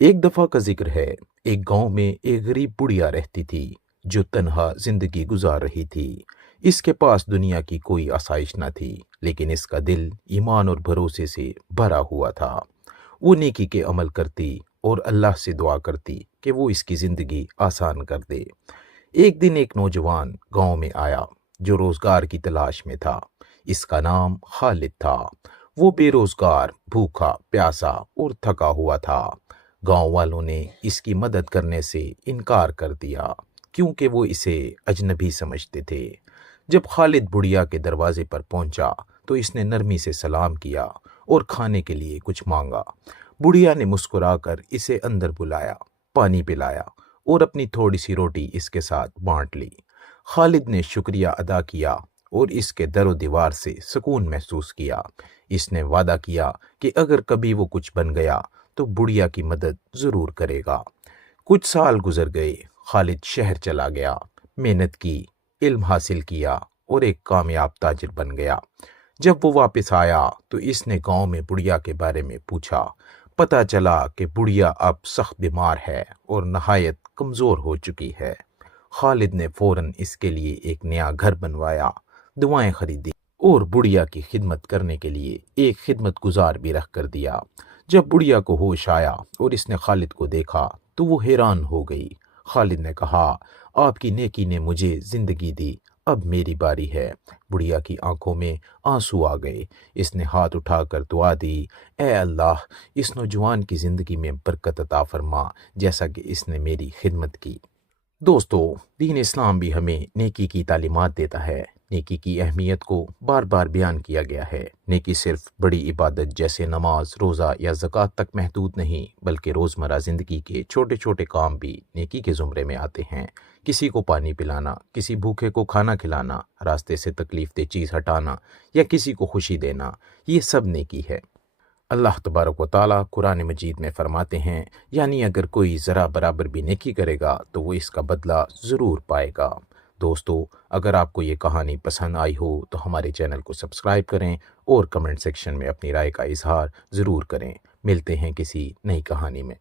एक दफा का जिक्र है। एक गांव में एक गरीब बुढ़िया रहती थी जो तन्हा जिंदगी गुजार रही थी। इसके पास दुनिया की कोई आसाइश न थी, लेकिन इसका दिल ईमान और भरोसे से भरा हुआ था। वो नेकी के अमल करती और अल्लाह से दुआ करती कि वो इसकी जिंदगी आसान कर दे। एक दिन एक नौजवान गांव में आया जो रोजगार की तलाश में था। इसका नाम खालिद था। वो बेरोजगार, भूखा, प्यासा और थका हुआ था। गांव वालों ने इसकी मदद करने से इनकार कर दिया, क्योंकि वो इसे अजनबी समझते थे। जब खालिद बुढ़िया के दरवाजे पर पहुंचा तो इसने नरमी से सलाम किया और खाने के लिए कुछ मांगा। बुढ़िया ने मुस्कुराकर इसे अंदर बुलाया, पानी पिलाया और अपनी थोड़ी सी रोटी इसके साथ बांट ली। खालिद ने शुक्रिया अदा किया और इसके दरो दीवार से सुकून महसूस किया। इसने वादा किया कि अगर कभी वो कुछ बन गया तो बुढ़िया की मदद जरूर करेगा। कुछ साल गुजर गए। खालिद शहर चला गया, मेहनत की, इल्म हासिल किया और एक कामयाब ताजिर बन गया। जब वो वापस आया तो इसने गांव में बुढ़िया के बारे में पूछा। पता चला कि बुढ़िया अब सख्त बीमार है और नहायत कमज़ोर हो चुकी है। खालिद ने फौरन इसके लिए एक नया घर बनवाया, दुआएं खरीदी और बुढ़िया की खिदमत करने के लिए एक खिदमत गुजार भी रख कर दिया। जब बुढ़िया को होश आया और इसने खालिद को देखा तो वो हैरान हो गई। खालिद ने कहा, आपकी नेकी ने मुझे जिंदगी दी, अब मेरी बारी है। बुढ़िया की आंखों में आंसू आ गए। इसने हाथ उठाकर दुआ दी, ए अल्लाह, इस नौजवान की जिंदगी में बरकत अता फरमा जैसा कि इसने मेरी खिदमत की। दोस्तों, दीन इस्लाम भी हमें नेकी की तालीमात देता है। नेकी की अहमियत को बार बार बयान किया गया है। नेकी सिर्फ बड़ी इबादत जैसे नमाज, रोज़ा या ज़कात तक महदूद नहीं, बल्कि रोज़मर्रा ज़िंदगी के छोटे छोटे काम भी नेकी के ज़ुमरे में आते हैं। किसी को पानी पिलाना, किसी भूखे को खाना खिलाना, रास्ते से तकलीफ दे चीज़ हटाना या किसी को खुशी देना, ये सब नेकी है। अल्लाह तबारक व ताला कुरान मजीद में फरमाते हैं, यानी अगर कोई ज़रा बराबर भी नेकी करेगा तो वो इसका बदला ज़रूर पाएगा। दोस्तों, अगर आपको ये कहानी पसंद आई हो तो हमारे चैनल को सब्सक्राइब करें और कमेंट सेक्शन में अपनी राय का इजहार ज़रूर करें। मिलते हैं किसी नई कहानी में।